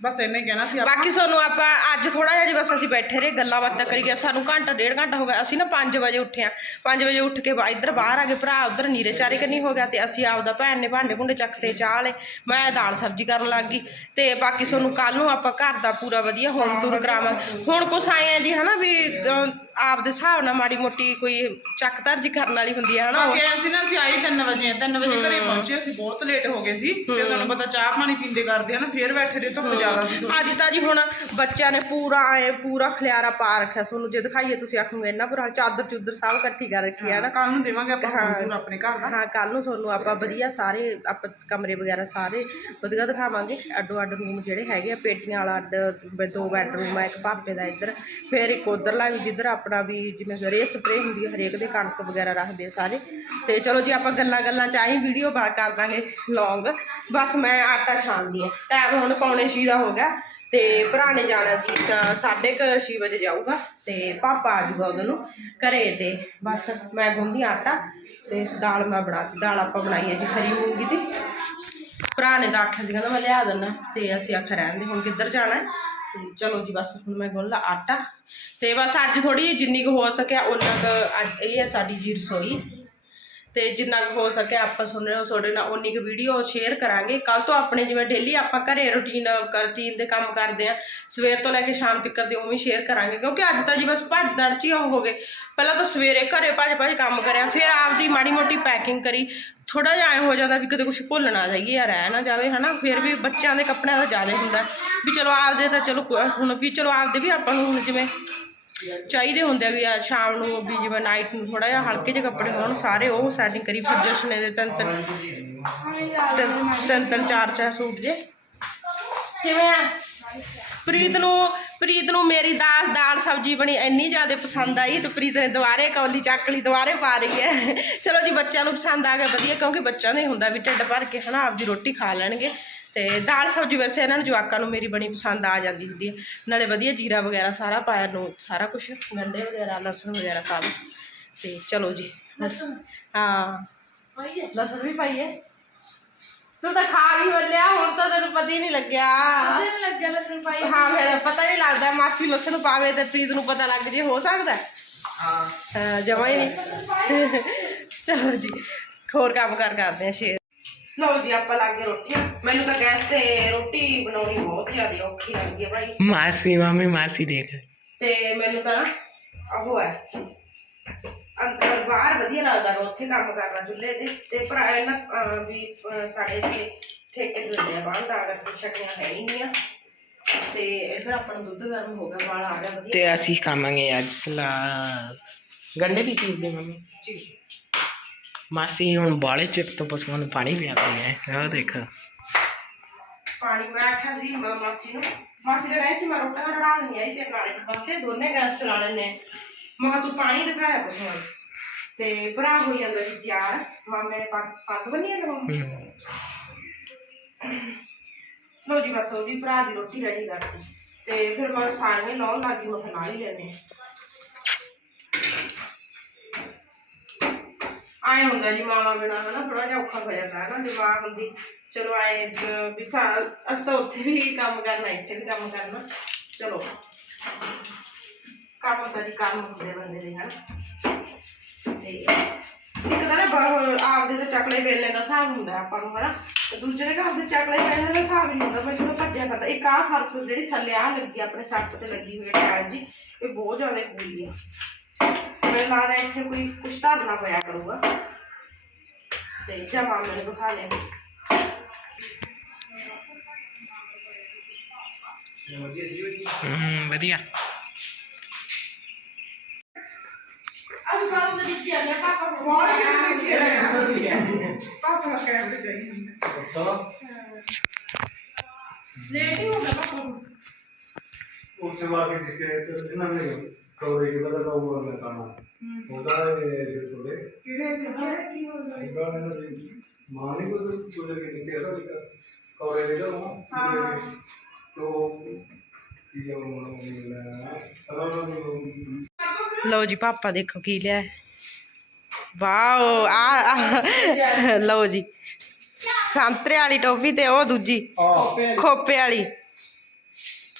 ਬਸ ਇੰਨੇ ਕਹਿਣਾ ਸੀ ਆਪਾਂ। ਬਾਕੀ ਸਾਨੂੰ ਆਪਾਂ ਅੱਜ ਥੋੜਾ ਜਿਹਾ ਜੀ ਬਸ ਅਸੀਂ ਬੈਠੇ ਰਹੇ ਗੱਲਾਂ ਬਾਤਾਂ ਕਰੀ ਗਏ। ਸਾਨੂੰ ਘੰਟਾ ਡੇਢ ਘੰਟਾ ਹੋ ਗਿਆ। ਅਸੀਂ ਨਾ 5 ਵਜੇ ਉੱਠੇ ਆ 5 ਵਜੇ ਉੱਠ ਕੇ ਬਾ- ਇੱਧਰ ਬਾਹਰ ਆ ਗਏ ਭਰਾ ਉੱਧਰ ਨੀਰੇ ਚਾਰੇ ਕੰਨੀ ਹੋ ਗਿਆ ਤੇ ਅਸੀਂ ਆਪਦਾ ਭੈਣ ਨੇ ਭਾਂਡੇ ਭੁੰਡੇ ਚੱਕਤੇ ਚਾਹ ਵਾਲੇ ਮੈਂ ਦਾਲ ਸਬਜ਼ੀ ਕਰਨ ਲੱਗ ਗਈ ਤੇ ਬਾਕੀ ਸਾਨੂੰ ਕੱਲ ਨੂੰ ਆਪਾਂ ਘਰ ਦਾ ਪੂਰਾ ਵਧੀਆ ਹੋਮ ਟੂਰ ਕਰਾਵਾਂਗੇ ਹੁਣ ਕੁਛ ਆਏ ਆ ਜੀ ਹਨਾ ਵੀ ਅਹ, ਆਪਦੇ ਹਿਸਾਬ ਨਾਲ ਮਾੜੀ ਮੋਟੀ ਕੋਈ ਚੱਕ ਧਰਜੀ ਕਰਨ ਵਾਲੀ ਹੁੰਦੀ ਹੈ ਹਨਾ ਬਾਕੀ ਅਸੀਂ ਨਾ ਅਸੀਂ ਆਈ 3 ਵਜੇ। 3 ਵਜੇ ਘਰੇ ਪਹੁੰਚੇ ਅਸੀਂ ਬਹੁਤ ਲੇਟ ਹੋ ਗਏ ਸੀ। ਤੇ ਤੁਹਾਨੂੰ ਪਤਾ ਚਾਹ ਪਾਣੀ ਪੀਂਦੇ ਕਰਦੇ ਆ ਨਾ ਫੇਰ ਬੈਠੇ ਰਹੇ ਧੁੱਪ ਜ਼ਿਆਦਾ ਸੀ ਥੋੜ੍ਹੀ। ਅੱਜ ਤਾਂ ਜੀ ਹੁਣ ਬੱਚਿਆਂ ਨੇ ਪੂਰਾ ਐ ਪੂਰਾ ਖਲਿਆਰਾ ਪਾ ਰੱਖਿਆ ਤੁਹਾਨੂੰ। ਜੇ ਦਿਖਾਈਏ ਤੁਸੀਂ ਆਖੋਗੇ ਇੰਨਾ ਪੂਰਾ ਚਾਦਰ ਚੁੱਦਰ ਸਭ ਇਕੱਠੀ ਕਰ ਰੱਖੀ ਹੈ ਨਾ। ਕੱਲ ਨੂੰ ਦੇਵਾਂਗੇ ਆਪਾਂ ਫੋਨ ਆਪਣੇ ਘਰ ਦਾ। ਹਾਂ ਕੱਲ ਨੂੰ ਤੁਹਾਨੂੰ ਆਪਾਂ ਵਧੀਆ ਸਾਰੇ ਆਪਾਂ ਕਮਰੇ ਵਗੈਰਾ ਸਾਰੇ ਵਧੀਆ ਦਿਖਾਵਾਂਗੇ। ਅੱਡੋ ਅੱਡ ਰੂਮ ਜਿਹੜੇ ਹੈਗੇ ਆ ਪੇਟੀਆਂ ਵਾਲਾ ਅੱਡ ਬ- ਦੋ ਬੈਡਰੂਮ ਆ ਇੱਕ ਭਾਪੇ ਦਾ ਇੱਧਰ ਫਿਰ ਇੱਕ ਉਧਰਲਾ ਵੀ ਜਿੱਧਰ ਆਪਣਾ ਵੀ ਜਿਵੇਂ ਰੇ ਸਪਰੇ ਹੁੰਦੀ ਹੈ ਹਰੇਕ ਦੇ ਕਣਕ ਵਗੈਰਾ ਰੱਖਦੇ ਆ ਸਾਰੇ। ਤੇ ਚਲੋ ਜੀ ਆਪਾਂ ਗੱਲਾਂ ਗੱਲਾਂ ਚ ਆਹੀ ਵੀਡੀਓ ਬਾਰ ਕਰ ਦਾਂਗੇ ਲੌਂਗ ਬਸ ਮੈਂ ਆਟਾ ਛਾਣਦੀ ਆ। ਟਾਈਮ ਹੁਣ ਪੌਣੇ ਛੇ ਦਾ ਹੋ ਤੇ ਭਰਾ ਨੇ ਜਾਣਾ ਜੀ, ਸ- ਸਾਢੇ ਕੁ ਛੇ ਵਜੇ ਜਾਊਗਾ ਤੇ ਪਾਪਾ ਆ ਜਾਊਗਾ ਉਦੋਂ ਨੂੰ ਘਰੇ ਤੇ ਬਸ ਮੈਂ ਗੁੰਦੀ ਆਟਾ ਤੇ ਦਾਲ ਮੈਂ ਬਣਾਤੀ ਦਾਲ ਆਪਾਂ ਬਣਾਈ ਹੈ ਜੀ ਹਰੀ ਮੂੰਗੀ ਦੀ। ਭਰਾ ਨੇ ਤਾਂ ਆਖਿਆ ਸੀ ਕਹਿੰਦਾ ਮੈਂ ਲਿਆ ਦਿੰਦਾ ਤੇ ਅਸੀਂ ਆਖਿਆ ਰਹਿਣ ਦੇ, ਹੁਣ ਕਿੱਧਰ ਜਾਣਾ ਤੇ ਚਲੋ ਜੀ ਬਸ ਹੁਣ ਮੈਂ ਗੁੰਨ ਲਾ ਆਟਾ ਤੇ ਬਸ ਅੱਜ ਥੋੜੀ ਜਿੰਨੀ ਕੁ ਹੋ ਸਕਿਆ ਉਹਨਾਂ ਕੁ ਇਹ ਹੈ ਸਾਡੀ ਜੀ ਰਸੋਈ। ਤੇ ਜਿੰਨਾ ਕੁ ਹੋ ਸਕੇ ਆਪਾਂ ਸੁਣਨੇ ਤੁਹਾਡੇ ਨਾਲ ਉਨੀ ਕੁ ਵੀਡੀਓ ਸ਼ੇਅਰ ਕਰਾਂਗੇ। ਕੱਲ ਤੋਂ ਆਪਣੇ ਜਿਵੇਂ ਡੇਲੀ ਆਪਾਂ ਘਰੇ ਰੁਟੀਨ ਰੁਟੀਨ ਦੇ ਕੰਮ ਕਰਦੇ ਆ ਸਵੇਰ ਤੋਂ ਲੈ ਕੇ ਸ਼ਾਮ ਤੱਕ ਦੇ ਉਵੇਂ ਸ਼ੇਅਰ ਕਰਾਂਗੇ, ਕਿਉਂਕਿ ਅੱਜ ਤਾਂ ਜੀ ਬਸ ਭੱਜ ਦੜ ਚ ਹੀ ਉਹ ਹੋ ਗਏ। ਪਹਿਲਾਂ ਤਾਂ ਸਵੇਰੇ ਘਰੇ ਭੱਜ ਭੱਜ ਕੰਮ ਕਰਿਆ, ਫਿਰ ਆਪਦੀ ਮਾੜੀ ਮੋਟੀ ਪੈਕਿੰਗ ਕਰੀ। ਥੋੜਾ ਜਿਹਾ ਐਂ ਹੋ ਜਾਂਦਾ ਵੀ ਕਦੇ ਕੁਝ ਭੁੱਲ ਨਾ ਜਾਈਏ ਜਾਂ ਰਹਿ ਨਾ ਜਾਵੇ, ਹਨਾ? ਫਿਰ ਵੀ ਬੱਚਿਆਂ ਦੇ ਕੱਪੜਿਆਂ ਦਾ ਜ਼ਿਆਦਾ ਹੁੰਦਾ। ਵੀ ਚਲੋ ਆਪਦੇ ਤਾਂ ਚਲੋ, ਹੁਣ ਵੀ ਚਲੋ ਆਪਦੇ ਵੀ ਆਪਾਂ ਨੂੰ ਹੁਣ ਜਿਵੇਂ ਚਾਹੀਦੇ ਹੁੰਦੇ ਆ ਵੀ ਆ ਸ਼ਾਮ ਨੂੰ ਵੀ ਜਿਵੇਂ ਨਾਈਟ ਨੂੰ ਥੋੜਾ ਜਿਹਾ ਹਲਕੇ ਜਿਹੇ ਕੱਪੜੇ ਹੋਣ, ਸਾਰੇ ਉਹ ਸੈਟਿੰਗ ਕਰੀ ਫਿਰ ਜਸ਼ਨ ਦੇ ਤਿੰਨ ਤਿੰਨ ਤਿੰਨ ਤਿੰਨ ਤਿੰਨ ਚਾਰ ਚਾਰ ਸੂਟ ਜੇ। ਕਿਵੇਂ ਆ? ਪ੍ਰੀਤ ਨੂੰ ਪ੍ਰੀਤ ਨੂੰ ਮੇਰੀ ਦਾਲ ਦਾਲ ਸਬਜੀ ਬਣੀ ਇੰਨੀ ਜ਼ਿਆਦਾ ਪਸੰਦ ਆਈ ਤੇ ਪ੍ਰੀਤ ਨੇ ਦੁਬਾਰੇ ਕੌਲੀ ਚੱਕ ਲਈ, ਦੁਬਾਰੇ ਪਾ ਰਹੀ ਹੈ। ਚਲੋ ਜੀ, ਬੱਚਿਆਂ ਨੂੰ ਪਸੰਦ ਆ ਗਿਆ, ਵਧੀਆ, ਕਿਉਂਕਿ ਬੱਚਿਆਂ ਨੂੰ ਹੀ ਹੁੰਦਾ ਵੀ ਢਿੱਡ ਭਰ ਕੇ ਹਨਾ, ਆਪਦੀ ਰੋਟੀ ਖਾ ਲੈਣਗੇ। ਤੇ ਦਾਲ ਸਬਜੀ ਵੈਸੇ ਇਹਨਾਂ ਨੂੰ ਜਵਾਕਾਂ ਨੂੰ ਮੇਰੀ ਬਣੀ ਪਸੰਦ ਆ ਜਾਂਦੀ ਹੁੰਦੀ ਹੈ ਨਾਲੇ ਵਧੀਆ ਜੀਰਾ ਵਗੈਰਾ ਸਾਰਾ ਪਾਇਆ ਨੂੰ ਸਾਰਾ ਕੁਝ ਗੰਡੇ ਵਗੈਰਾ ਲਸਣ ਵਗੈਰਾ ਸਭ। ਤੇ ਚਲੋ ਜੀ ਹਾਂ। ਲਸਣ ਵੀ ਪਾਈਏ। ਤੂੰ ਤਾਂ ਖਾ ਵੀ ਬੱਲਿਆ ਹੁਣ ਤਾਂ ਤੈਨੂੰ ਪਤਾ ਹੀ ਨਹੀਂ ਲੱਗਿਆ। ਲੱਗਿਆ ਲਸਣ ਪਾਈ ਹਾਂ ਫਿਰ ਪਤਾ ਨਹੀਂ ਲੱਗਦਾ ਮਾਸੀ ਲਸਣ ਪਾਵੇ ਤੇ ਪ੍ਰੀਤ ਨੂੰ ਪਤਾ ਲੱਗ ਜੇ ਹੋ ਸਕਦਾ? ਹਾਂ। ਹਾਂ ਜਮਾ ਹੀ ਨਹੀਂ। ਚਲੋ ਜੀ ਹੋਰ ਕੰਮ ਕਰ ਕਰਦੇ ਆ ਸ਼ੇਰ। ਲਓ ਜੀ ਆਪਾਂ ਲੱਗ ਗਏ ਰੋਟੀਆਂ। ਮੈਨੂੰ ਤਾਂ ਗੈਸ ਤੇ ਰੋਟੀ ਬਣਾਉਣੀ ਬਹੁਤ ਜ਼ਿਆਦਾ ਔਖੀ ਲੱਗਦੀ ਹੈ ਭਾਈ। ਮਾਸੀ ਮਾਮੀ ਮਾਸੀ ਦੇਖ। ਤੇ ਮੈਨੂੰ ਤਾਂ ਉਹ ਹੈ ਅੰਦਰ ਬਾਹਰ ਵਧੀਆ ਲੱਗਦਾ ਗਾ ਉੱਥੇ ਕੰਮ ਕਰਨਾ ਚੁੱਲ੍ਹੇ ਤੇ। ਤੇ ਭਰਾ ਇਹਨਾਂ ਵੀ ਸਾਡੇ ਇੱਥੇ ਠੇਕੇ ਤੇ ਲੈਂਦੇ ਆ ਬਾਹਰ ਦਾ ਅਗਰ ਛਕੀਆਂ ਹੈ ਹੀ ਨਹੀਂ ਆ। ਤੇ ਇਧਰ ਆਪਣਾ ਦੁੱਧ ਗਰਮ ਹੋ ਗਿਆ ਵਾਲਾ ਆ ਗਿਆ ਵਧੀਆ। ਤੇ ਅਸੀਂ ਖਾਵਾਂਗੇ ਅੱਜ ਸਲਾਦ। ਗੰਡੇ ਵੀ ਚੀਰਦੇ ਮੰਮੀ। ਜੀ ਮਾਸੀ ਹੁਣ ਬਾਲੇ ਚਿਰ ਤੋਂ ਪਸ਼ੂਆਂ ਨੂੰ ਪਾਣੀ ਪਿਆਉਂਦੀ ਹੈ। ਆਹ ਦੇਖ। ਪਾਣੀ ਮੈਂ ਆਖਿਆ ਸੀ ਮ- ਮਾਸੀ ਨੂੰ। ਮਾਸੀ ਦੇ ਵੈਸੇ ਮੈਂ ਰੋਟੀਆਂ ਰੜਾ ਦਿੰਦੀ ਆਈ ਤੇ ਨਾਲ ਇੱਕ। ਪਾਸੇ ਦੋਨੇ ਗੈਸ ਚਲਾ ਲੈਣੇ ਮੈਂ ਕਿਹਾ ਤੂੰ ਪਾਣੀ ਦਿਖਾਇਆ ਪਸ਼ੂਆਂ ਨੂੰ। ਤੇ ਭਰਾ ਹੋ ਜਾਂਦਾ ਤਿਆਰ। ਮਾਮੇ ਨੇ ਪੱਗ ਪੱਗ ਬੰਨੀ ਨਾ ਲੋ ਜੀ ਬਸ ਉਹਦੀ ਭਰਾ ਦੀ ਰੋਟੀ ਰੈਡੀ ਕਰਤੀ। ਤੇ ਫਿਰ ਮੈਂ ਸਾਰੀਆਂ ਲਾਉਣ ਲੱਗੀ ਮੈਂ ਕਿਹਾ ਲਾ ਹੀ ਲੈਣੇ ਆਏ ਹੁੰਦਾ ਜੀ ਮਾਵਾ ਬਿਨਾ ਹਨਾ ਥੋੜਾ ਜਿਹਾ ਔਖਾ ਹੋ ਜਾਂਦਾ ਹੈ ਨਾ ਹੁੰਦੀ। ਚਲੋ ਆਏ ਵੀ ਸਾ, ਅਸੀਂ ਤਾਂ ਉੱਥੇ ਵੀ ਕੰਮ ਕਰਨਾ, ਇੱਥੇ ਵੀ ਕੰਮ ਕਰਨਾ। ਚਲੋ। ਕੰਮ ਤਾਂ ਜੀ ਕੰਮ ਹੁੰਦੇ ਬੰਦੇ ਦੇ, ਹਨ। ਤੇ ਇੱਕ ਤਾਂ ਨਾ ਆਪਦੇ ਤੇ ਚੱਕਲੇ ਵੇਲਣੇ ਦਾ ਹਿਸਾਬ ਹੁੰਦਾ ਆਪਾਂ ਨੂੰ, ਹਨਾ। ਤੇ ਦੂਜੇ ਦੇ ਘਰ ਦੇ ਚੱਕਲੇ ਵੇਲਣੇ ਦਾ ਹਿਸਾਬ ਨਹੀਂ ਹੁੰਦਾ, ਪਰ ਜਦੋਂ ਭੱਜਿਆ ਕਰਦਾ ਇੱਕ ਆਹ ਫਰਸ ਜਿਹੜੀ ਥੱਲੇ ਆ ਲੱਗੀ, ਆਪਣੇ ਸੱਟ ਤੇ ਲੱਗੀ ਹੋਈ ਹੈ ਟਾਇਰ ਜੀ, ਇਹ ਬਹੁਤ ਜ਼ਿਆਦਾ ਪੂਰੀ ਆ। ਪਾਪਾ ਨੂੰ ਬਹੁਤ ਕਿਸੇ ਨੇ ਕਿਹਾ ਪਾਪਾ ਕਹਿ ਕੇ ਜਾਈ ਲੇਟ ਹੀ ਹੋ ਗਿਆ ਪਾਪਾ ਨੂੰ ਉੱਥੇ ਵਾ ਕੇ ਜਿੱਕੇ ਇਹਨਾਂ ਨੇ ਕਵਰੇ ਕੇ ਪਤਾ ਕਾਉ ਕਰਨਾ ਕੰਮ ਉਹਦਾ ਇਹ ਥੋੜੇ ਕਿਹੜੇ ਸੀ ਕੀ ਹੋ ਗਿਆ ਇਦਾਂ ਇਹਨਾਂ ਦੇ ਮਾਂ ਨੇ ਕੁਝ ਚੋਲੇ ਕੇ ਨਿਕਲੇ ਰੋ ਕਵਰੇ ਦੇ ਲੋ ਹਾਂ। ਤੋ ਕੀ ਉਹ ਮਨ ਮਿਲਣਾ ਲਓ ਜੀ ਪਾਪਾ ਦੇਖੋ ਕੀ ਲਿਆ। ਹੈ। ਵਾਓ ਆ ਆ- ਲਓ ਜੀ। ਸੰਤਰੇ ਵਾਲੀ ਟੋਫੀ ਤੇ ਉਹ ਦੂਜੀ ਖੋਪੇ ਵਾਲੀ।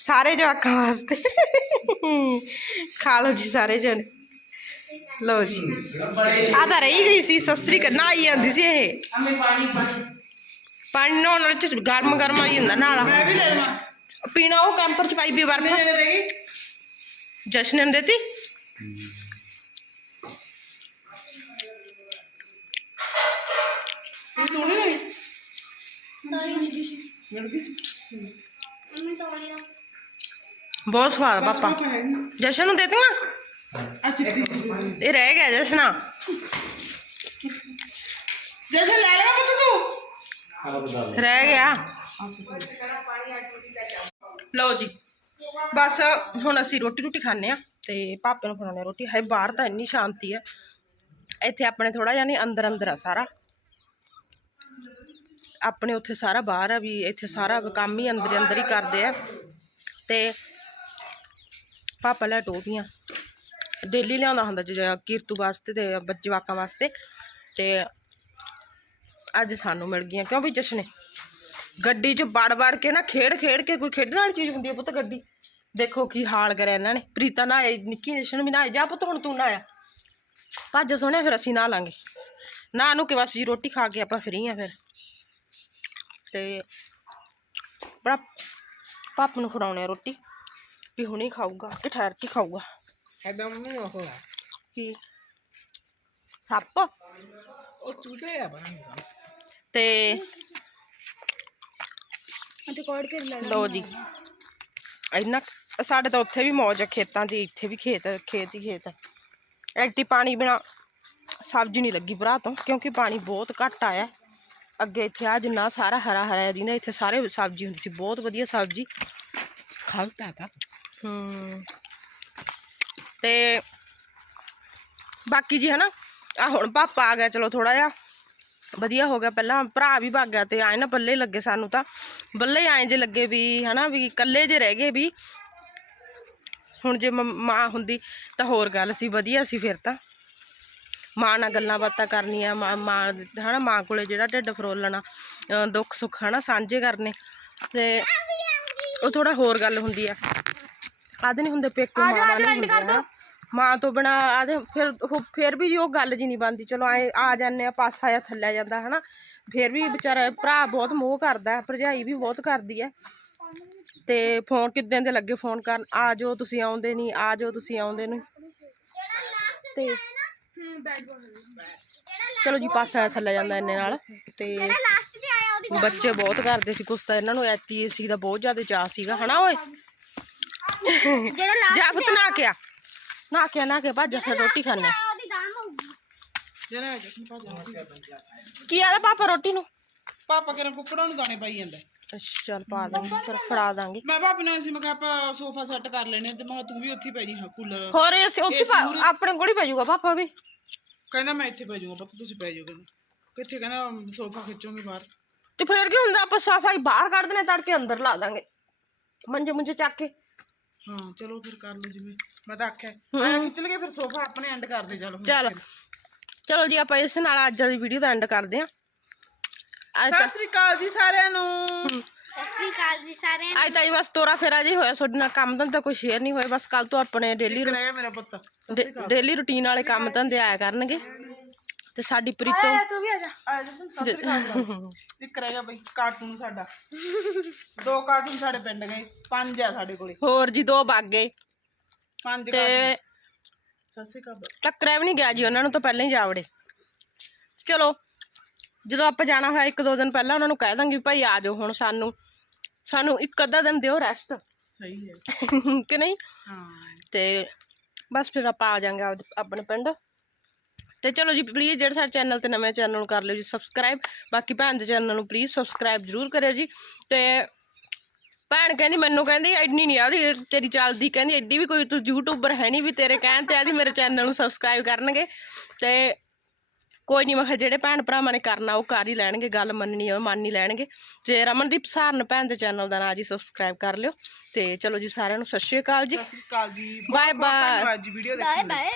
ਸਾਰੇ ਜਵਾਕਾਂ ਵਾਸਤੇ ਖਾ ਲਓ ਜੀ ਸਾਰੇ ਜਣ ਲਓ ਜੀ ਆ ਤਾਂ ਰਹੀ ਗਈ ਸੀ ਸਸਰੀ ਕਰਨਾ ਆਈ ਜਾਂਦੀ ਸੀ ਇਹ ਅਮੇ ਪਾਣੀ ਪਾਣੀ ਪਾਣੀ ਨਹਾਉਣ ਨਾਲ ਚ ਗਰਮ ਗਰਮ ਆਈ ਹੁੰਦਾ ਨਾਲ ਮੈਂ ਵੀ ਲੈ ਲਵਾਂ ਪੀਣਾ ਉਹ ਕੈਂਪਰ ਚ ਪਾਈ ਵੀ ਬਰਫ ਕਿੰਨੇ ਜਣੇ ਰਹਿ ਗਏ ਜਸ਼ਨ ਨੇ ਦੇਤੀ ਤੂੰ ਨਹੀਂ ਲਈ ਮੰਮੀ ਤੋਲੀਓ ਬਹੁਤ ਸਵਾਦ ਪਾਪਾ। ਜਸ਼ਨ ਨੂੰ ਦੇ ਠੀਕ ਇਹ ਰਹਿ ਗਿਆ ਜਸ਼ਨਾ। ਜੈਸੇ ਲੈ ਲਿਆ ਪੁੱਤ ਤੂੰ। ਰਹਿ ਗਿਆ। ਲਓ ਜੀ ਬਸ ਹੁਣ ਅਸੀਂ ਰੋਟੀ ਰੋਟੀ ਖਾਣੇ ਆ ਤੇ ਪਾਪੇ ਨੂੰ ਫੜਾਉਣੇ ਰੋਟੀ। ਹੈ ਬਾਹਰ ਤਾਂ ਇੰਨੀ ਸ਼ਾਂਤੀ ਹੈ। ਇੱਥੇ ਆਪਣੇ ਥੋੜਾ ਜਿਹਾ ਨਹੀਂ ਅੰਦਰ ਅੰਦਰ ਆ ਸਾਰਾ। ਆਪਣੇ ਉੱਥੇ ਸਾਰਾ ਬਾਹਰ ਆ ਵੀ ਇੱਥੇ ਸਾਰਾ ਕੰਮ ਹੀ ਅੰਦਰ ਅੰਦਰ ਹੀ ਕਰਦੇ ਆ। ਤੇ ਪਾਪਾ ਲੈ ਟੋਪੀਆਂ। ਡੇਲੀ ਲਿਆਉਂਦਾ ਹੁੰਦਾ ਜਿਹੜਾ ਕੀਰਤੂ ਵਾਸਤੇ ਤੇ ਜਵਾਕਾਂ ਵਾਸਤੇ। ਤੇ ਅੱਜ ਸਾਨੂੰ ਮਿਲ ਗਈਆਂ ਕਿਉਂ ਵੀ ਜਸ਼ਨੇ ਗੱਡੀ 'ਚ ਵੜ ਵੜ ਕੇ ਨਾ ਖੇਡ ਖੇਡ ਕੇ ਕੋਈ ਖੇਡਣ ਵਾਲੀ ਚੀਜ਼ ਹੁੰਦੀ ਹੈ ਪੁੱਤ ਗੱਡੀ। ਦੇਖੋ ਕੀ ਹਾਲ ਕਰਿਆ ਇਹਨਾਂ ਨੇ। ਪ੍ਰੀਤਾ ਨਹਾਏ, ਨਿੱਕੀ ਜਸ਼ਨ ਵੀ ਨਹਾਏ। ਜਾ ਪੁੱਤ ਹੁਣ ਤੂੰ ਨਹਾਇਆ। ਭੱਜ ਸੋਹਣਿਆ ਫਿਰ ਅਸੀਂ ਨਹਾ ਲਾਂਗੇ। ਨਾ ਨੂੰ ਕਿ ਬਸ ਜੀ ਰੋਟੀ ਖਾ ਕੇ ਆਪਾਂ ਫਰੀ ਆ ਫਿਰ। ਤੇ ਬੜਾ ਪਾਪ ਨੂੰ ਖੜਾਉਣੇ ਆ ਰੋਟੀ ਵੀ ਹੁਣੇ ਖਾਊਗਾ ਕਿ ਠਹਿਰ ਕੇ ਖਾਊਗਾ। ਐਦਾਂ ਮੂੰਹ ਉਹ ਕੀ? ਸੱਪ? ਉਹ ਚੂਸੇ ਆ ਬਣਾ ਤੇ ਅਤੇ ਕੋੜ ਕੇ ਲੈ ਲਓ ਜੀ। ਇੰਨਾ ਸਾਡੇ ਤਾਂ ਉੱਥੇ ਵੀ ਮੌਜ ਆ ਖੇਤਾਂ 'ਚ ਇੱਥੇ ਵੀ ਖੇਤ ਖੇਤ ਹੀ ਖੇਤ ਐਕਟੀ ਪਾਣੀ ਬਿਨਾ ਸਬਜ਼ੀ ਨਹੀਂ ਲੱਗੀ ਭਰਾ ਤੋਂ ਕਿਉਂਕਿ ਪਾਣੀ ਬਹੁਤ ਘੱਟ ਆਇਆ। ਅੱਗੇ ਇੱਥੇ ਆ ਜਿੰਨਾ ਸਾਰਾ ਹਰਾ ਹਰਾ ਦਿੰਦਾ ਇੱਥੇ ਸਾਰੇ ਸਬਜ਼ੀ ਹੁੰਦੀ ਸੀ ਬਹੁਤ ਵਧੀਆ ਸਬਜ਼ੀ। ਖਾਲਤਾ ਤਾ। ਹੂੰ। ਤੇ ਬਾਕੀ ਜੀ ਹਨਾ, ਆ ਹੁਣ ਪਾਪਾ ਆ ਗਿਆ, ਚਲੋ ਥੋੜਾ ਜਿਹਾ ਵਧੀਆ ਹੋ ਗਿਆ ਪਹਿਲਾਂ, ਭਰਾ ਵੀ ਭੱਗ ਗਿਆ ਤੇ ਆਏ ਨਾ ਬੱਲੇ ਲੱਗੇ ਸਾਨੂੰ ਤਾਂ। ਬੱਲੇ ਆਏ ਜੇ ਲੱਗੇ ਵੀ ਹਨਾ, ਵੀ ਇਕੱਲੇ ਜੇ ਰਹਿ ਗਏ ਵੀ। ਹੁਣ ਜੇ ਮੰਮ- ਮਾਂ ਹੁੰਦੀ ਤਾਂ ਹੋਰ ਗੱਲ ਸੀ, ਵਧੀਆ ਸੀ ਫਿਰ ਤਾਂ। ਮਾਂ ਨਾਲ ਗੱਲਾਂ ਬਾਤਾਂ ਕਰਨੀਆਂ, ਮਾਂ ਮਾਂ ਹਨਾ, ਮਾਂ ਕੋਲੇ ਜਿਹੜਾ ਢਿੱਡ ਫਰੋਲਣਾ ਦੁੱਖ ਸੁੱਖ ਹਨਾ, ਸਾਂਝੇ ਕਰਨੇ। ਤੇ ਉਹ ਥੋੜਾ ਹੋਰ ਗੱਲ ਹੁੰਦੀ ਆ। ਆਦੇ ਨਹੀਂ ਹੁੰਦੇ ਪੇਕੇ ਮਾਂ ਨਾਲ ਨਹੀਂ ਹੁੰਦੇ। ਮਾਂ ਤੋਂ ਬਿਨਾ ਆਦੇ ਫਿਰ ਫਿਰ ਵੀ ਉਹ ਗੱਲ ਜੀ ਨਹੀਂ ਬਣਦੀ ਚਲੋ ਆਏ ਆ ਜਾਂਦੇ ਆ ਪਾਸਾ ਜਾਂ ਥੱਲੇ ਜਾਂਦਾ ਹਨਾ। ਫਿਰ ਵੀ ਵਿਚਾਰਾ ਭਰਾ ਬਹੁਤ ਮੋਹ ਕਰਦਾ ਹੈ, ਭਰਜਾਈ ਵੀ ਬਹੁਤ ਕਰਦੀ ਹੈ। ਤੇ ਫੋਨ ਕਿੱਦਾਂ ਦੇ ਲੱਗੇ ਫੋਨ ਕਰਨ? ਆ ਜਾਓ ਤੁਸੀਂ ਆਉਂਦੇ ਨਹੀਂ ਆ ਜਾਓ ਤੁਸੀਂ ਆਉਂਦੇ ਨਹੀਂ ਤੇ ਚਲੋ ਜੀ ਪਾਸਾ ਥੱਲੇ ਜਾਂਦਾ ਇੰਨੇ ਨਾਲ। ਤੇ ਬੱਚੇ ਬਹੁਤ ਕਰਦੇ ਸੀ ਕੁਛ ਤਾਂ ਇਹਨਾਂ ਨੂੰ ਐਤੀ ਏਸੀ ਦਾ ਬਹੁਤ ਜ਼ਿਆਦਾ ਚਾਅ ਸੀਗਾ ਹਨਾ ਓਏ? ਜਿਹੜਾ ਲਾਸਟ ਜਾ ਪੁੱਤ ਨਾ ਕੇ ਆ। ਨਾ ਕੇ ਆ, ਨਾ ਕੇ ਭੱਜ ਫਿਰ ਰੋਟੀ ਖਾਣੇ ਉਹਦੀ ਦਾਮ ਹੋਊਗੀ। ਜਸ਼ਨ ਕੀ ਆਦਾ ਪਾਪਾ ਰੋਟੀ ਨੂੰ? ਪਾਪਾ ਕਿਰਨ ਕੁੱਕੜਾਂ ਨੂੰ ਦਾਣੇ ਪਾਈ ਜਾਂਦਾ। ਅੱਛਾ ਚੱਲ ਪਾ ਦਾਂਗੇ ਫਿਰ ਫੜਾ ਦਾਂਗੇ। ਮੈਂ ਭਾਬੀ ਨੂੰ ਅਸੀਂ ਮੈਂ ਕਿਹਾ ਆਪਾਂ ਸੋਫਾ ਸੈੱਟ ਕਰ ਲੈਣੇ ਤੇ ਮੈਂ ਤੂੰ ਵੀ ਉੱਥੇ ਹੀ ਪੈ ਜੀ ਹਾਂ ਕੂਲਰ। ਹੋਰ ਇਹ ਅਸੀਂ ਉੱਥੇ ਆਪਣੇ ਕੋਲ ਹੀ ਪੈ ਜਾਊਗਾ ਪਾਪਾ ਵੀ। ਕਹਿੰਦਾ ਮੈਂ ਇੱਥੇ ਪੈ ਜਾਊਗਾ ਪਤਾ ਤੁਸੀਂ ਪੈ ਜਾਓ ਕਹਿੰਦਾ। ਕਿੱਥੇ ਕਹਿੰਦਾ ਸੋਫਾ ਖਿੱਚੋਗੇ ਬਾਹਰ। ਤੇ ਫੇਰ ਕੀ ਹੁੰਦਾ ਆਪਾਂ ਸਫ਼ਾਈ ਬਾਹਰ ਕੱਢ ਦੇਣੇ ਤੜਕੇ ਅੰਦਰ ਲਾ ਦਾਂਗੇ। ਮੰਜੇ ਮੁੰਜੇ ਚੱਕ ਕੇ। ਹਾਂ ਚਲੋ ਫਿਰ ਕਰ ਲਓ ਜਿਵੇਂ। ਮੈਂ ਤਾਂ ਆਖਿਆ ਆਇਆ ਖਿੱਚ ਲਗੇ ਫਿਰ ਸੋਫਾ ਆਪਣੇ ਐਂਡ ਕਰ ਦੇ ਚੱਲ ਚੱਲ। ਚਲੋ ਜੀ ਆਪਾਂ ਇਸ ਨਾਲ ਅੱਜ ਦੀ ਵੀਡੀਓ ਦਾ ਐਂਡ ਕਰਦੇ ਆਂ ਅੱਜ ਸਤਿ ਸ੍ਰੀ ਅਕਾਲ ਜੀ ਸਾਰਿਆਂ ਨੂੰ। ਸਤਿ ਸ਼੍ਰੀ ਅਕਾਲ ਜੀ ਸਾਰਿਆਂ ਨੂੰ। ਅੱਜ ਤਾਂ ਜੀ ਬਸ ਤੋਰਾ ਫੇਰਾ ਜੀ ਹੋਇਆ ਤੁਹਾਡੇ ਨਾਲ ਕੰਮ ਧੰਦਾ ਕੋਈ ਸ਼ੇਅਰ ਨਹੀਂ ਹੋਇਆ ਬਸ ਕੱਲ ਤੋਂ ਆਪਣੇ ਡੇਲੀ ਰਹਿ ਗਿਆ ਮੇਰਾ ਪੁੱਤ। ਡੇਲੀ ਰੁਟੀਨ ਵਾਲੇ ਕੰਮ ਧੰਦੇ ਆਇਆ ਕਰਨਗੇ। ਤੇ ਸਾਡੀ ਪ੍ਰੀਤੋ ਤੂੰ ਵੀ ਆ ਜਾ। ਆ ਜਾ ਸਤਿ ਸ੍ਰੀ ਅਕਾਲ ਰਹਿ ਗਿਆ ਬਈ ਕਾਰਟੂਨ ਸਾਡਾ। ਦੋ ਕਾਰਟੂਨ ਸਾਡੇ ਪਿੰਡ ਗਏ ਪੰਜ ਆ ਸਾਡੇ ਕੋਲੇ। ਹੋਰ ਜੀ ਦੋ ਵਗ ਗਏ। ਪੰਜ ਤੇ ਸਤਿ ਸ੍ਰੀ ਅਕਾਲ ਟੱਕਰਿਆ ਵੀ ਨਹੀਂ ਗਿਆ ਜੀ ਉਹਨਾਂ ਨੂੰ ਤਾਂ ਪਹਿਲਾਂ ਹੀ ਜਾਵੜੇ। ਚਲੋ ਜਦੋਂ ਆਪਾਂ ਜਾਣਾ ਹੋਇਆ ਇੱਕ ਦੋ ਦਿਨ ਪਹਿਲਾਂ ਉਹਨਾਂ ਨੂੰ ਕਹਿ ਦਾਂਗੇ ਭਾਈ ਆ ਜਾਓ ਹੁਣ ਸਾਨੂੰ। ਸਾਨੂੰ ਇੱਕ ਅੱਧਾ ਦਿਨ ਦਿਓ ਰੈਸਟ ਸਹੀ ਹੈ। ਕਿ ਨਹੀਂ? ਹਾਂ। ਤੇ ਬਸ ਫਿਰ ਆਪਾਂ ਆ ਜਾਾਂਗੇ ਆਪਣੇ ਪਿੰਡ। ਤੇ ਚਲੋ ਜੀ ਪਲੀਜ਼ ਜਿਹੜੇ ਸਾਡੇ ਚੈਨਲ ਤੇ ਨਵੇਂ ਚੈਨਲ ਨੂੰ ਕਰ ਲਿਓ ਜੀ ਸਬਸਕ੍ਰਾਈਬ ਬਾਕੀ ਭੈਣ ਦੇ ਚੈਨਲ ਨੂੰ ਪਲੀਜ਼ ਸਬਸਕ੍ਰਾਈਬ ਜ਼ਰੂਰ ਕਰਿਓ ਜੀ। ਤੇ ਭੈਣ ਕਹਿੰਦੀ ਮੈਨੂੰ ਕਹਿੰਦੀ ਐਡਨੀ ਨਹੀਂ ਆਦੀ ਤੇਰੀ ਚੱਲਦੀ ਕਹਿੰਦੀ ਐਡੀ ਵੀ ਕੋਈ ਤੂੰ ਯੂਟਿਊਬਰ ਹੈ ਨਹੀਂ ਵੀ ਤੇਰੇ ਕਹਿਣ ਤੇ ਆਦੀ ਮੇਰੇ ਚੈਨਲ ਨੂੰ ਸਬਸਕ੍ਰਾਈਬ ਕਰਨਗੇ। ਤੇ ਕੋਈ ਨਹੀਂ ਮੈਂ ਕਿਹਾ ਜਿਹੜੇ ਭੈਣ ਭਰਾਵਾਂ ਨੇ ਕਰਨਾ ਉਹ ਕਰ ਹੀ ਲੈਣਗੇ ਗੱਲ ਮੰਨਣੀ ਉਹ ਮੰਨ ਹੀ ਲੈਣਗੇ। ਤੇ ਰਮਨਦੀਪ ਸਾਰਨ ਭੈਣ ਦੇ ਚੈਨਲ ਦਾ ਨਾਂ ਜੀ ਸਬਸਕ੍ਰਾਈਬ ਕਰ ਲਿਓ। ਤੇ ਚਲੋ ਜੀ ਸਾਰਿਆਂ ਨੂੰ ਸਤਿ ਸ਼੍ਰੀ ਅਕਾਲ ਜੀ। ਸਤਿ ਸ੍ਰੀ ਅਕਾਲ ਜੀ। ਬਾਏ ਬਾਏ ਧੰਨਵਾਦ ਜੀ ਵੀਡੀਓ ਦੇਖਣ ਲਈ। ਬਾਏ